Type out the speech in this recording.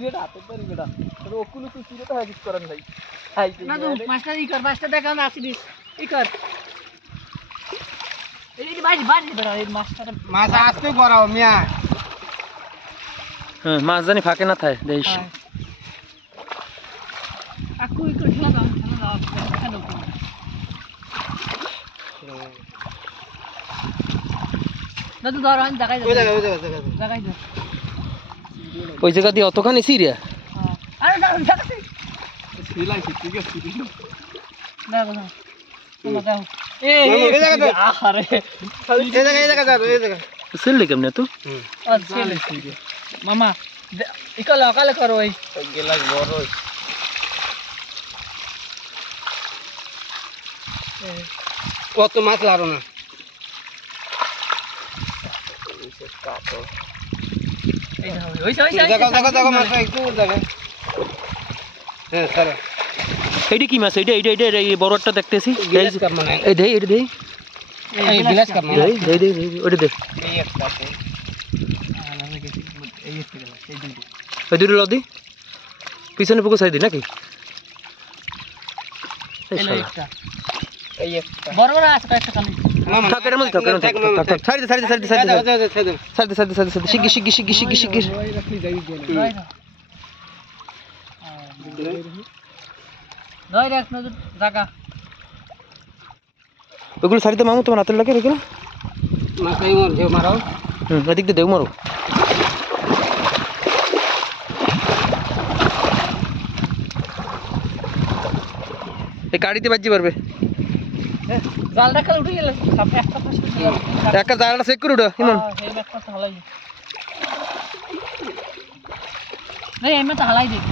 এটা হাতে ধরি বেটা তো ওকুলু কুচিরে তো হাগিস করেন ভাই খাই না তো মাছটা ই কর মাছটা দেখা না আসি দিস ই কর এই বাড়ি বাড়ি বেটা এই মাছটা মাছ আসতে বড়াও মিয়া হ্যাঁ মাছ জানি ফাঁকে না থাকে দেখিস আকু ই কর খেলা দাও খেলা না তো ধর আমি দেখাই ওই দেখাই জায়গা দেখাই দে ওই জায়গা দিয়ে অতখানি সিরিয়া আরে দেখাই সিলাই ঠিক আছে দেখো তোমরা দেখো এই জায়গা আরে এই জায়গা সিললে কেমনে তুই মামা ইকালে অকালে করো ওই গেলাস বড় কত মাছ লারো না এই ওই ওই দেখো মাছ একটু দেখো হ্যাঁ স্যার এইটা কি মাছ এইটা এইটা এইটা এই বড়টা দেখতেছি গিলাস কাপ মানে এই দেই এটা দেই এই গিলাস কাপ মানে দেই দেই দেই ওটা দে এই একটা আছে ওই দুটো লদি পিছনে পুকুর সাইড নাকি এই শালা এই একটা বড় বড় আছে কয়েকটা খালি থাক এর মধ্যে থাক ছাড় দে শিগগির নয় রাখ নজর জায়গা ওগুলো ছাড়িতে মামু তোমার হাতের লাগে ওগুলো মাছ এই মর ঢেউ মারো এদিক দিয়ে দেও মারো এই গাড়িতে বাজি পারবে জাল রাখলে উঠে গেল সব একটা পাশে দিয়ে একটা জায়গাটা চেক করে উঠো ইমন এই ব্যাগটা হালাই না এমনি তো হালাই দিই